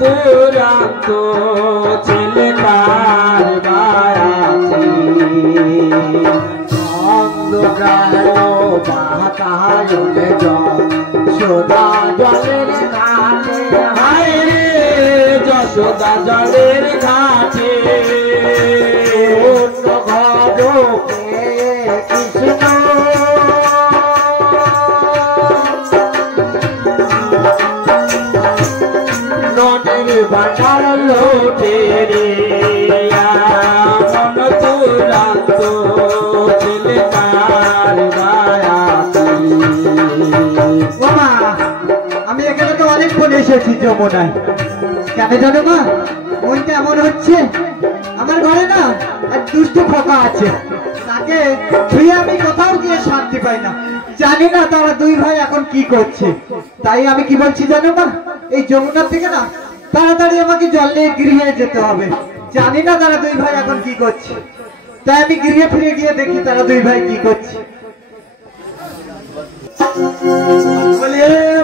দুরান্ত ছেলে কার বায়াছি অন্ধকার বাতায়নে জল সোদা জলের ঘাটে হায় রে যশোদা জলের ঘাটে অন্য ঘরকে কৃষ্ণ নদীর বাটার লোটে রে মন তুরান্ত ছেলে কার বায়াছি। আমি এখানে তো অনেকক্ষণ এসেছি যমুনায়, কেন জানো মা? মনটা এমন হচ্ছে, আমার ঘরে না এক দুষ্ট খোকা আছে, তাকে ছুঁয়ে আমি কোথাও গিয়ে শান্তি পাই না। জানি না তারা দুই ভাই এখন কি করছে। তাই আমি কি বলছি জানো মা, এই যমুনার থেকে না তাড়াতাড়ি আমাকে জল নিয়ে গৃহে যেতে হবে। জানি না তারা দুই ভাই এখন কি করছে, তাই আমি গৃহে ফিরে গিয়ে দেখি তারা দুই ভাই কি করছে।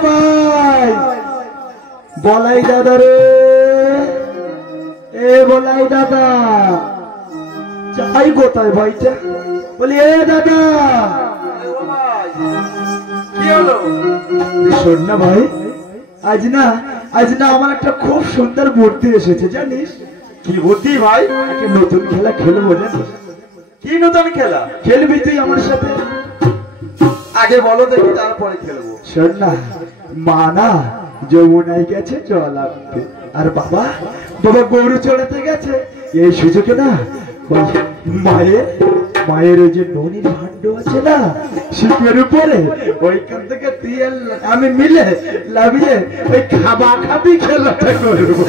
ভাই বলাই দাদা রে, এ বলাই দাদা যাই কোথায় ভাইটা? বলি এ দাদা কি হলো? শোন না ভাই, আজ না আমার একটা খুব সুন্দর বুদ্ধি এসেছে জানিস? কি বুদ্ধি ভাই? একটা নতুন খেলা খেলবো জানিস? কি নতুন খেলা? খেলবি তুই আমার সাথে? আগে বলো দেখি, তারপরে খেলবো। শোন না, মা না যমুনায় গেছে জল আনতে, আর বাবা গরু চড়াতে গেছে। এই সুযোগে না ওই মায়ের ওই যে ননির ভাণ্ড আছে না, শিখের উপরে ওইখান থেকে তেল আমি মিলে লাভিয়ে ওই খাবি খেলাটা করবো।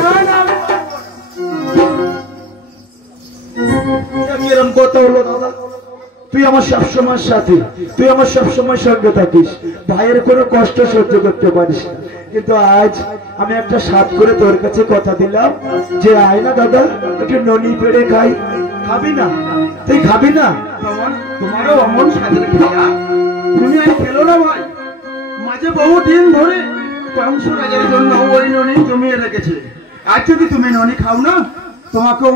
কিরম কথা হলো দাদা? তুই আমার সবসময় সাথী, তুই আমার সবসময় সঙ্গে থাকিস, ভাইয়ের কোনো কষ্ট সহ্য করতে পারিস না। কিন্তু আজ আমি একটা সাত করে তোর কাছে কথা দিলাম যে আয় না দাদা একটু ননি পেড়ে খাই। খাবি না? তুই খাবি না? তোমারও অমন সাজের খেলা তুমি আজ খেলো না ভাই। মাঝে বহুদিন ধরে কংস রাজার জন্য ওই ননি জমিয়ে রেখেছে। আজ যদি তুমি ননি খাও না, তোমাকেও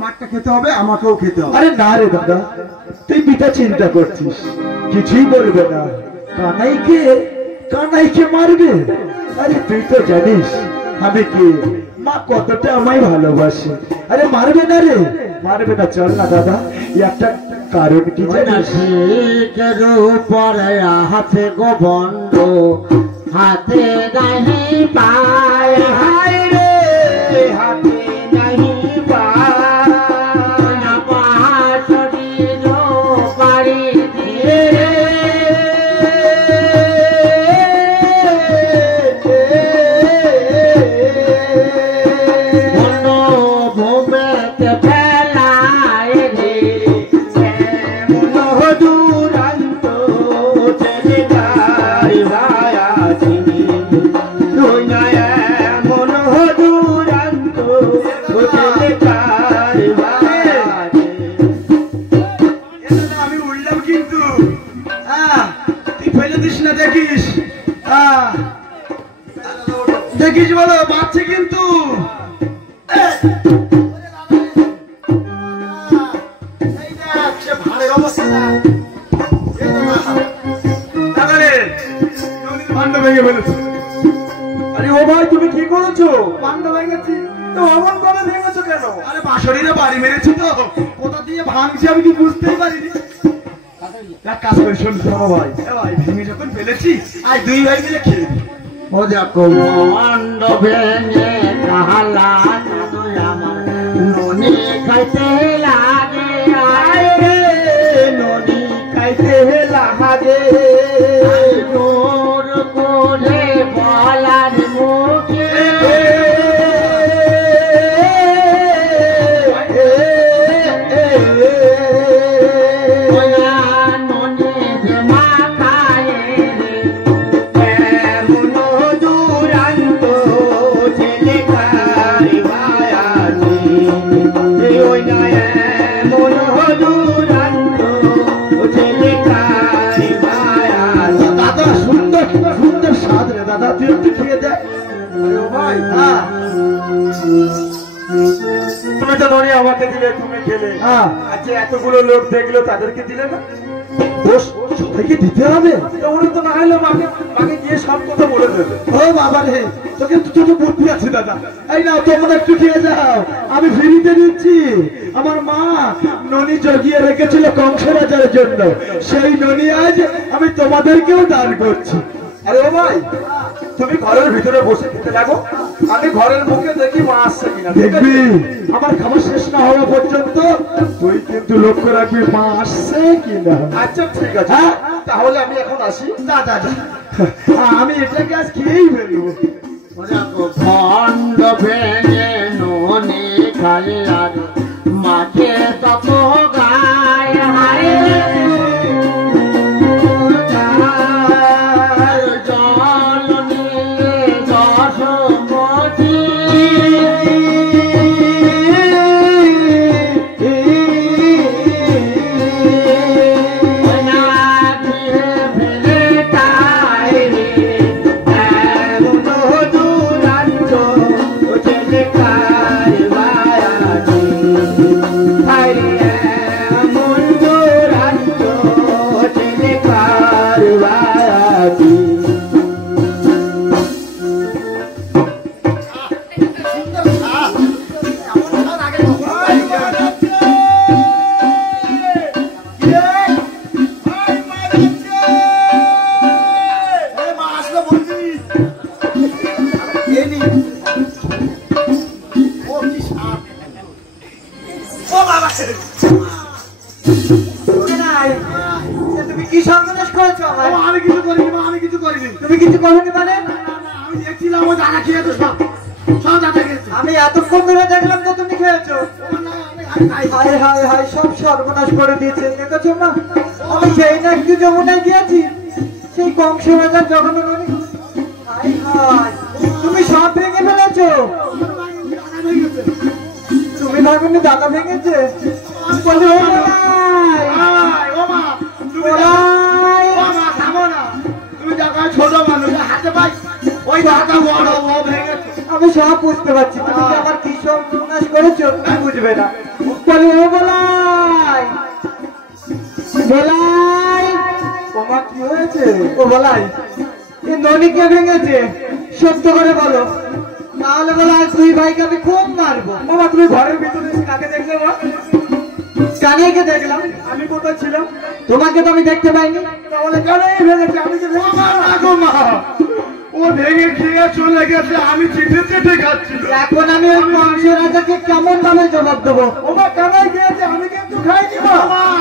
মারটা খেতে হবে, আমাকেও খেতে হবে। আরে না রে দাদা, তুই পিতা চিন্তা করছিস, কিছুই বলবে না। কানাইকে মারবে? আরে তুই তো জানিস আমি কি, মা কতটা আমায় ভালোবাসে। আরে মারবে না রে, মারবে না। চল না দাদা, একটা কারণ কি জানিস? পরে হাতে গোবন্দ হাতে নাহি পায়, হায় রে হাতে নাহি পায়, শরীর বাড়ি দিয়ে ভূমিতে ফেলায় রে দুরান্ত ছেলে কার বায়াছি। আমি উঠলাম কিন্তু তুই ফেলে দিস না, দেখিস দেখিস বলো বাচ্চা কিন্তু। ভেঙে ফেলেছে। আরে ও ভাই তুমি কি করেছো? ভান্ড ভেঙেছি। তো অমন ভাবে ভেঙেছো কেন? আরে বাঁশরীরা বাড়ি মেরেছি তো, কোথা দিয়ে ভাঙছি আমি কি বুঝতেই পারিনি। এক কাজ করে শোন ভাই, ভাই ভেঙে যখন ফেলেছি আজ দুই ভাই মিলে খেয়ে ও দেখো ভান্ড ভেঙে কাহালা আমার ননি খাইতে লাগে, আয় রে ননি খাইতে লাগে। তোর কোলে বলার মুখে ও ভাই, হ্যাঁ তুমি তো ননি আমাকে দিলে, তুমি খেলে, হ্যাঁ আর যে এতগুলো লোক দেখলো তাদেরকে দিলে না? দোষ সবাইকে দিতে হবে। তো উনি তো না হলে মাকে মাকে গিয়ে সব কথা বলে দেবে। ও বাবা রে, তোকে ছোট বুদ্ধি আছে দাদা। এই না, তোমরা একটু খেয়ে যাও, আমি ফ্রিতে দিচ্ছি। আমার মা ননি জগিয়ে রেখেছিল কংস রাজার জন্য, সেই ননি আজ আমি তোমাদেরকেও দান করছি। আরে ও ভাই, তুমি ঘরের ভিতরে বসে খেতে লাগো, আমি ঘরের মুখে দেখি মা আসছে কিনা। দেখবি আমার খাবার শেষ না হওয়া পর্যন্ত তুই কিন্তু লক্ষ্য রাখবি মা আসছে কিনা। আচ্ছা ঠিক আছে, হ্যাঁ? তাহলে আমি এখন আসি। দাদা আমি এটাকে আজ খেয়েই ফেলবো। খন্ড ভেঙে ননে খাই আর মাকে তত গায় হায় জল নিয়ে দশমতি তুমি কি সর্বনাশ করেছো আমার? আমি কিছু করিনি মা, আমি কিছু করিনি। তুমি কিছু করোনি মানে? আমি দেখছিলাম ও দাদা খেয়েছো, সব সব দাদা খেয়েছে। আমি এতক্ষণ ধরে দেখলাম তো তুমি খেয়েছো। হায় হায় হায়, সব সর্বনাশ করে দিয়েছে, দেখেছো না? আমি সেই না একটু যমুনায় গিয়েছি, সেই কংস রাজার জঘন্য ননি। হায় হায়, তুমি সব ভেঙে ফেলেছো। তুমি ভাবনি দাদা ভেঙেছে? বলে, ও বলাই, ও মা, তুমি বলাই। ও মা, থামো না। তুমি দেখো ছোট মানুষ, হাতে পাই ওই দাদা বড় ও ভেঙেছে। আমি সব বুঝতে পারছি, তুমি যে আমার কি সর্বনাশ করেছো তুমি বুঝবে না। বলে, ও বলাই, বলাই। তোমার কি হয়েছে? ও বলাই, এই ননি কে ভেঙেছে? সত্য করে বলো, তাহলে বলো আজ দুই ভাইকে আমি খুব মারবো। বাবা, তুমি ঘরের ভিতরে এসে কাকে দেখলে মা? কানাইকে দেখলাম, আমি কোথায় ছিলাম? তোমাকে তো আমি দেখতে পাইনি। তাহলে কেনই ভেঙেছে? আমি যে রাখো মা, ও ভেঙে খেয়ে চলে গেছে, আমি চিঠে চিঠে খাচ্ছিল। এখন আমি ওই কংস রাজাকে কেমন ভাবে জবাব দেবো? ও মা, কেনই খেয়েছে? আমি কিন্তু খাইনি মা।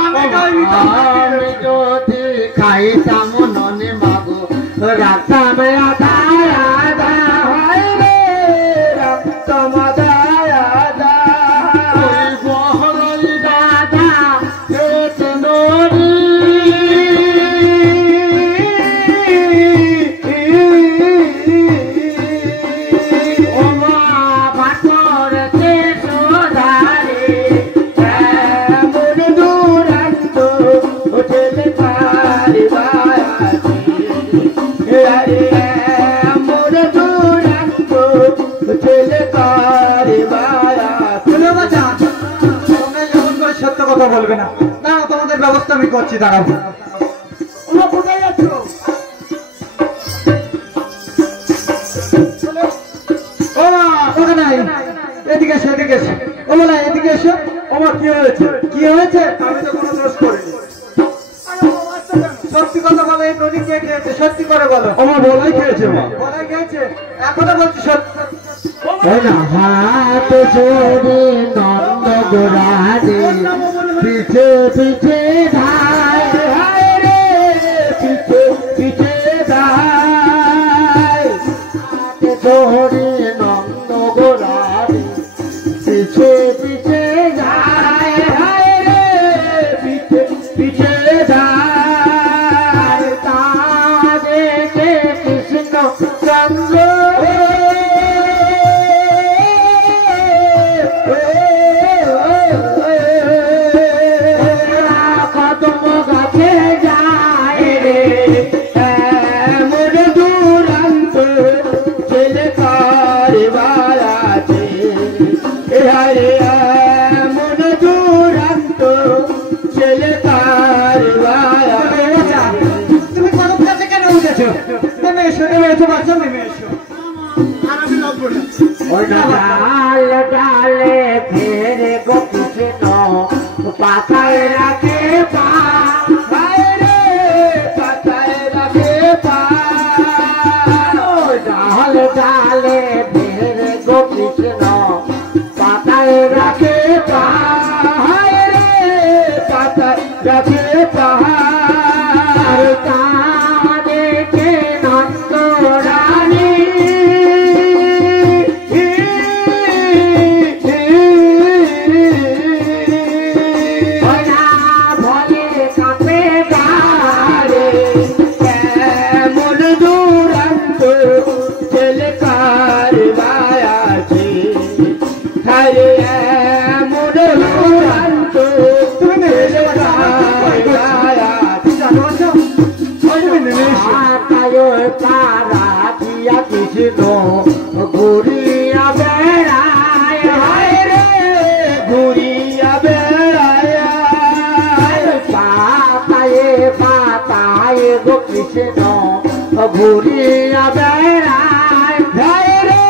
আমি খাইনি। আমি যদি খাইতাম ননে মাগো রাখতাম আদা আদা হয় রে রাখতাম আদা আদা ওই বহরল দাদা পেট নরি ও মা ভাতর দেশ ধারে এমন দুরান্ত হোটেলে পারি বায়াতি আরে এমন দুরান্ত হোটেলে পারি বায়াতি বলো বাচ্চা, তোমরা যখন করে সত্য কথা বলবে না। দাঁড়াও, তোমাদের ব্যবস্থা আমি করছি, দাঁড়াও। ওরা কোথায় যাচ্ছ? ও মা, ওকে নাই, এদিকে এসো, এদিকে এসো। ও বলা, এদিকে এসো। ও মা, কি হয়েছে? কি হয়েছে? আমি তো কোনো দোষ করিনি। সত্যি কথা বলো, এই ননি কে খেয়েছে? সত্যি করে বলো। আমার বলাই খেয়েছে মা। বলা খেয়েছে? এখনো বলছি সত্যি। ওনা হাত জোড়ে নন্দ গোড়ারে পিছে পিছে ধায় হায় রে পিছে পিছে ধায় হাত জোড়ে নন্দ গোড়ারে পিছে পিছে ধায় হায় রে পিছে পিছে ধায় তারে কৃষ্ণ চন্দ্র কদম গাছে যায় রে এমন দুরান্ত ছেলে এসো বাচ্চা, নেমে এসো। আর আমি নাচবো না। ওই ডাল ডালে ফেরে গো কৃষ্ণ পাতায় রাখে পা রে পাতায় রাখে পা ডাল ডালে ফেরে গো কৃষ্ণ পাতায় রাখে পা রে পাতায় রাখে পা দেখে নন্দ রানী ঘুরিয়া বেড়ায় রে ঘুরিয়া বেড়ায় পাতায় পাতায় গো কৃষ্ণ ঘুরিয়া বেড়ায় রে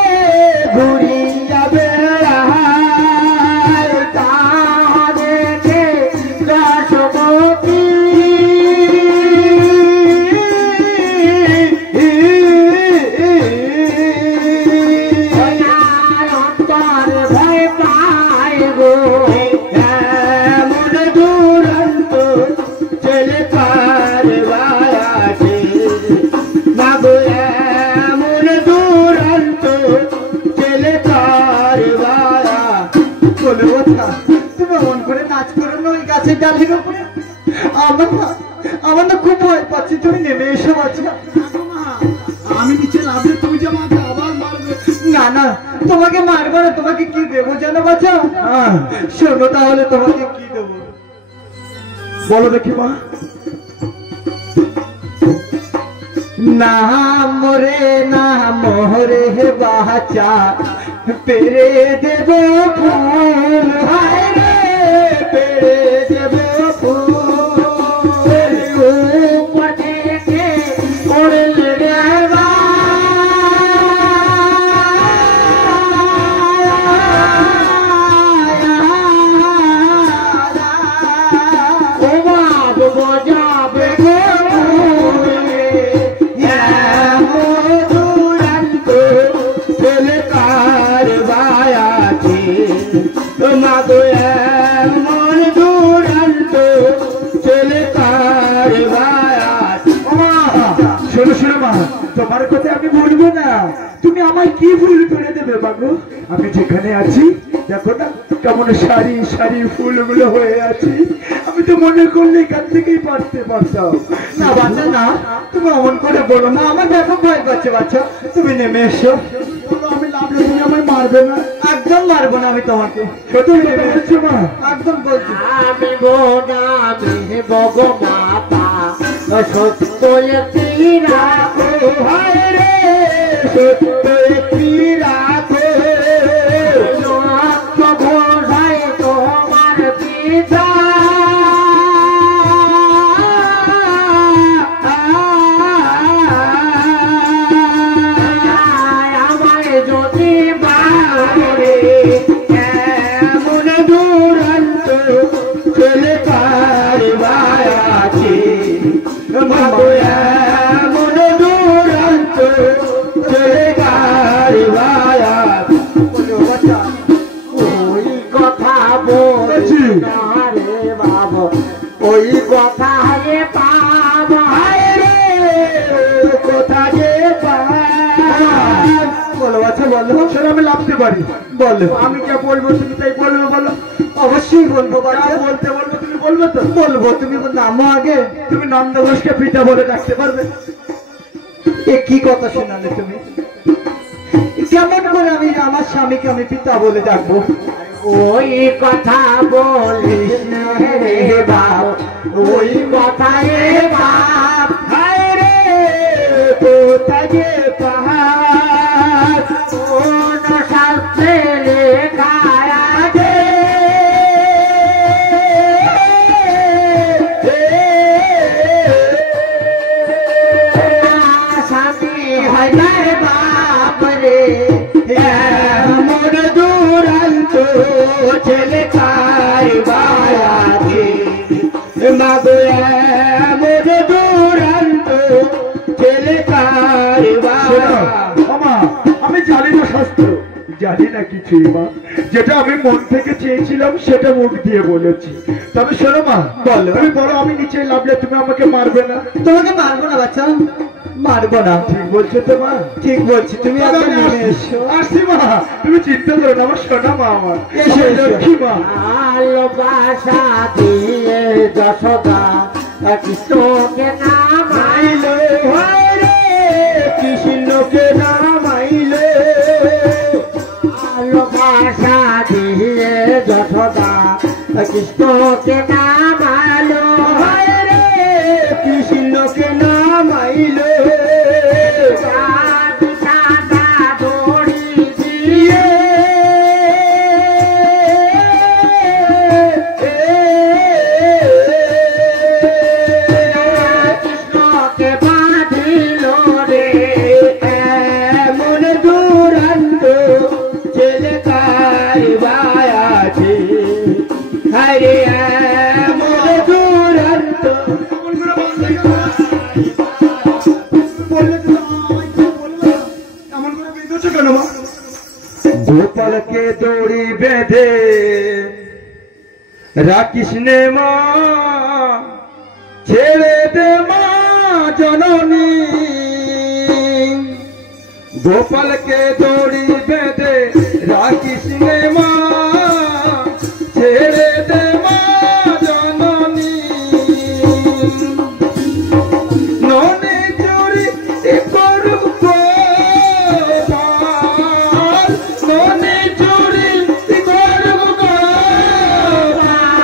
ঘুরিয়া বেড়ায় তা দেখে দশমতী আমার না খুব ভয় পাচ্ছি, তুমি নেমে এসো বাচ্চা। আমি নিচে লাভলে তুমি যে আমাকে আবার মারবে। না না, তোমাকে মারবো না, তোমাকে কি দেবো জানো বাচ্চা? শোনো তাহলে তোমাকে কি দেবো বলো দেখি মা। নাম রে নাম রে বাচ্চা পেরে দেব ফুল, হায় রে পেরে দেব ফুল। শোনো শোনো মা, তোমার কথা আমি বলবো না, তুমি আমায় কি ফুল করে দেবে বাবু? আমি যেখানে আছি দেখো না কেমন সারি সারি ফুলগুলো হয়ে আছে, আমি তো মনে করলে এখান থেকেই পারতে পারতাম। না বাচ্চা না, তুমি অমন করে বলো না, আমার ব্যাপক ভয় পাচ্ছে বাচ্চা, তুমি নেমে এসো। আমি লাভলে তুমি আমায় মারবে না। একদম মারবো না আমি তোমাকে, সত্যি কথা বলছো মা? একদম বলছি। আমি বোনামি বগ মাতা সত্য একটি রাখো, হায় রে সত্য একটি রাখো। ঘোষায় তোমার পিতা আমায় যদি বাড়ে এমন দুরন্ত চলে পারবার আছে, এমন দুরন্ত চলে পারবার আছে। ওই কথা বলছি না রে বাবা, ওই কথা রে পাব, হায় রে কোথা যে পাব। বলো বাচ্চা বলো। সেটা আমি লাভতে পারি। বলো। আমি কে বলবো তুমি তাই বলবে বলো? অবশ্যই বলবো বাচ্চা। বলতে বলবো তুমি বলবে তো? বলবো, তুমি নামো আগে। তুমি নন্দ ঘোষকে পিতা বলে ডাকতে পারবে? এ কি কথা শোনালে তুমি? কেমন করে আমি আমার স্বামীকে আমি পিতা বলে ডাকবো? ওই কথা বলিস না রে বাপ, ওই কথা রে বাপ, হায় রে কোথা যে পাহাড় কোন শাস্ত্রে লেখা আছে। স্বামী হয় না ছেলে কার বায়াছে মাগো এমন দুরন্ত ছেলে কার বায়া মামা আমি জানি না শাস্ত্র, জানি না কিছুই মা, যেটা আমি মন থেকে চেয়েছিলাম সেটা মুখ দিয়ে বলেছি। তবে শোনো মা, বলো। তুমি বলো আমি নিচে নামলে তুমি আমাকে মারবে না? তোমাকে মারবো না বাচ্চা, মারবো না। ঠিক বলছো তো মা? ঠিক বলছি, তুমি একটা নেমে এসো। আসছি মা, তুমি চিন্তা করো না, আমার সোনা মা আমার এসো, এসো। লক্ষ্মী মা। ভালোবাসা দিয়ে যশোদা কৃষ্ণকে নামাইল রে, কৃষ্ণকে নামাইল। ভালোবাসা দিয়ে যশোদা কৃষ্ণকে নামাইল রে, কৃষ্ণকে নামাইল। সাদা দড়ি দিয়ে কৃষ্ণকে বাঁধিল রে, এমন দুরন্ত ছেলে কার বায়াছে। হরে এমন দুরন্ত এমন করে বেঁধেছো কেন মা? গোপালকে দড়ি বেঁধে রাখিস নে মা, ছেড়ে দে মা জননী। গোপালকে দড়ি বেঁধে রাখিস নে মা, ছেড়ে দে মা জননী। ননে চুরি করুক গোপাল, ননে চুরি করুক গোপাল,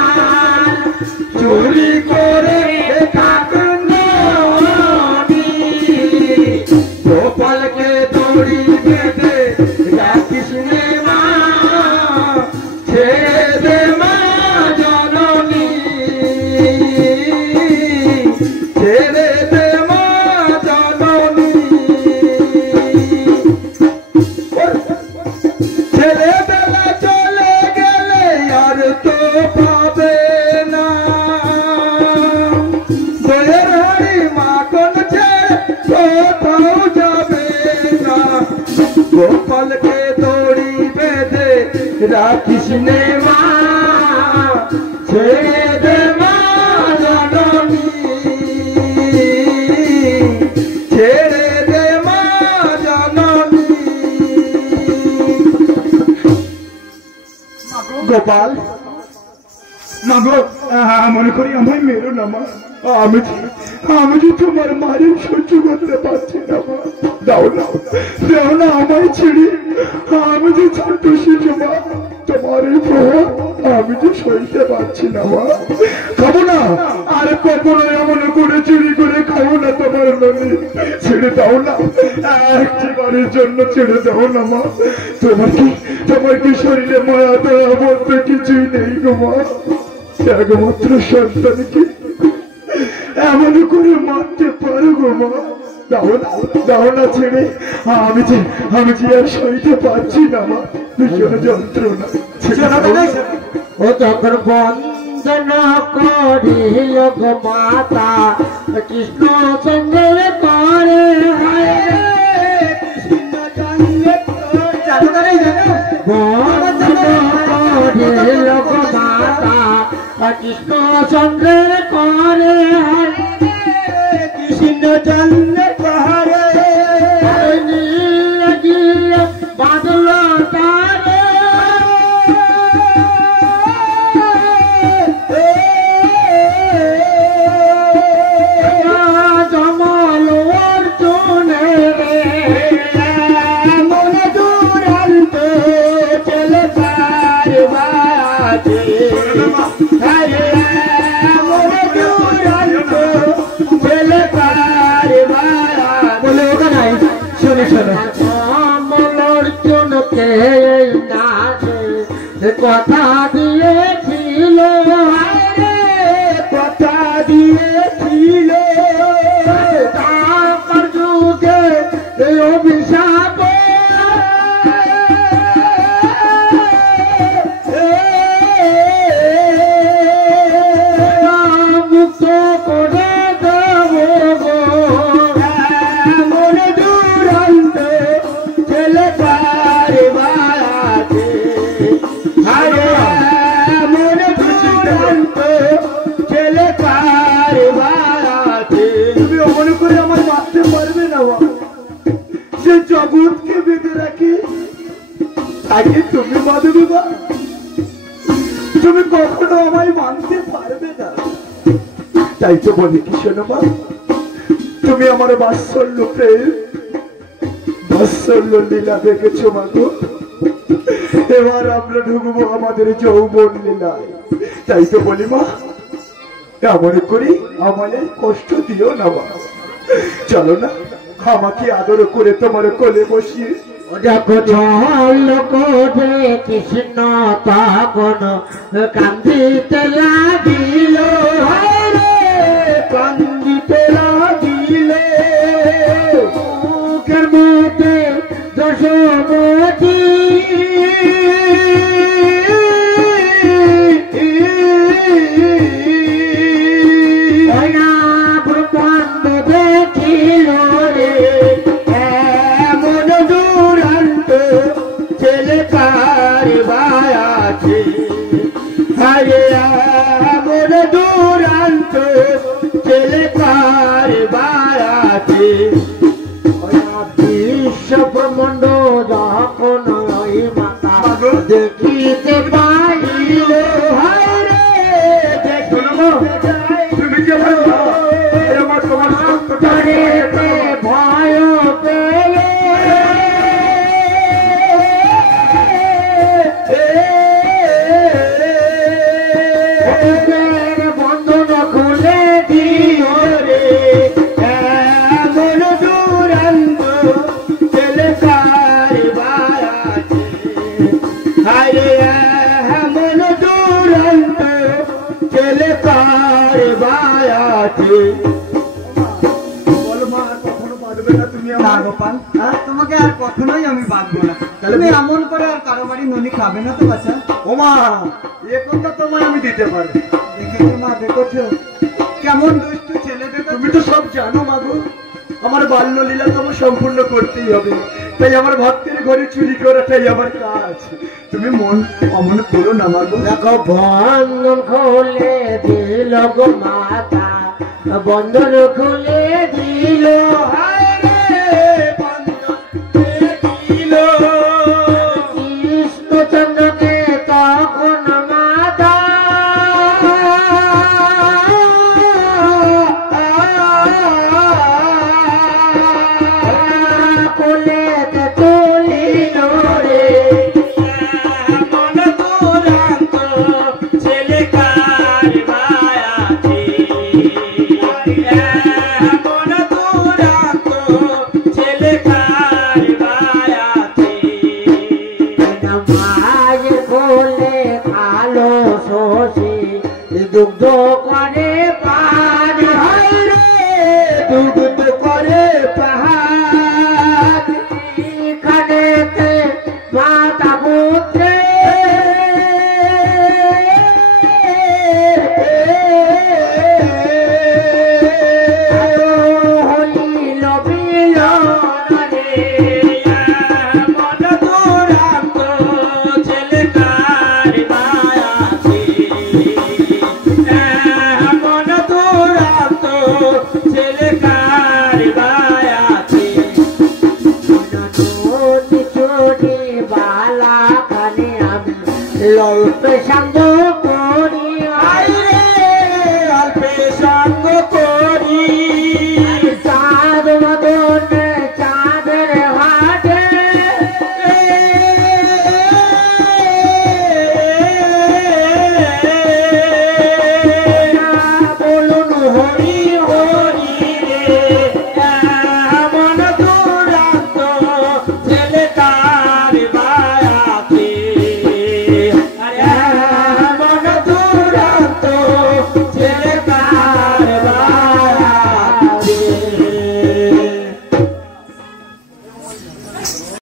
চুরি করে থাক ননি। গোপালকে দড়ি বেঁধে রাখিস নে মা, ছেড়ে দে মা জননী, ছেড়ে দে মা জননী। ছেলেবেলা চলে গেলে আর তো পাবে না, দয়ের হাড়ি মাখন ছেড়ে কোথাও যাবে না। গোপালকে দড়ি বেঁধে রাখিস নে মা, ছেড়ে দে মা জননী, ছেড়ে দে মা জননী। গোপাল, মা গো, মনে করি আমায় মেরো না মা। আমি যে তোমার মারি সহ্য করতে পারছি না মা। দাও না, দাও না আমায় ছেড়ে। আমি যে ছোট শিশু মা, তোমার এই প্রভাব আমি যে সইতে পারছি না মা। খাবো না, আর কখনো এমন করে চুরি করে খাবো না তোমার ননি। ছেড়ে দাও না, একটি বারের জন্য ছেড়ে দাও না মা। তোমার কি শরীরে মায়া দয়া বলতে কিছুই নেই গো মা? একমাত্র সন্তানকে এমন করে মারতে পারো গো মা? দাও না ছেড়ে। আমি যে আর সইতে পারছি না মা, ভীষণ যন্ত্রণা। ও তখন বন্দন করিল গো মাতা কৃষ্ণচন্দ্রের করে। বন্দন করিল গো মাতা কৃষ্ণচন্দ্রের করে, কৃষ্ণচন্দ্রের করে গিয়ে বাদল তারে। জমল অর্জুনে রে, মনে দুরন্ত ছেলে কার বায়াছে। মনে দুরন্ত ছেলে কার বায়াছে। বলে ওটা নাই, শোনে শোনে। জমল অর্জুনকে নাচে কথা দিয়েছিল, কথা দিয়েছিল। তারপর যুগে অভিশাপ আগে তুমি মাধবী মা, তুমি কখনো আমায় মানতে পারবে না। তাই তো বলি কি শোনো মা, তুমি আমার বাৎসল্য প্রেম, বাৎসল্য লীলা দেখেছো মাগো। এবার আমরা ঢুকবো আমাদের যৌবন লীলায়। তাই তো বলি মা, এমন করি আমাদের কষ্ট দিও না মা। চলো না, আমাকে আদর করে তোমার কোলে বসিয়ে দেখো জল করে কৃষ্ণ তখন কান্দিতে লাগিল, কান্দিতে লাগিল। মুখের মধ্যে যশোমতি ব্রহ্মাণ্ড দেখিল রে, এমন দুরন্ত ছেলে কার বায়াছে। হরে এমন দুরন্ত ছেলে কার বায়াছে। বিশ্ব ব্রহ্মাণ্ড যখন ওই মাতা দেখিতে পাইল, হরে তুমি কি আমার তোমার ভয় পেলে বন্ধন খুলে দিও রে, এমন দুরন্ত ছেলে কার বায়াছে। হরে এমন দুরন্ত ছেলে কার বায়াছে। বলো মা, আর কখনো পারবে না তুমি না আমার? গোপাল, তোমাকে আর কখনোই আমি বাঁধবো না। তুমি এমন করে আর কারো বাড়ি নলি খাবে না তো বাচ্চা। ও মা, এ কথা তোমায় আমি দিতে পারবো। দেখেছো মা, দেখেছো কেমন দুষ্টু ছেলে দেখেছো? তুমি তো সব জানো মাগো, আমার বাল্য লীলা তো আমার সম্পূর্ণ করতেই হবে। তাই আমার ভক্তের ঘরে চুরি করাটাই আমার কাজ। তুমি মন অমন করো না মাগো। দেখো বন্ধন খুলে দিল গো মাতা, বন্ধন খুলে দিল, কৃষ্ণচন্দ্রকে তখন মাতা কোলেতে তুলিল রে, মন দুরন্ত ছেলে কার বায়াছে। মন দুরন্ত ছেলে কার বায়াছে। মায়ের কোলে কালো শশী দুগ্ধ করে পান, দুগ্ধ করে পাহাড়। এখানেতে মাতা পুত্রে হইল মিলন রে, মন দুরন্ত ছেলে কার বায়াছে। মন দুরন্ত ছেলে কার বায়াছে। নদী চুরি বালা খানে আমি লল্পে সাঙ্গ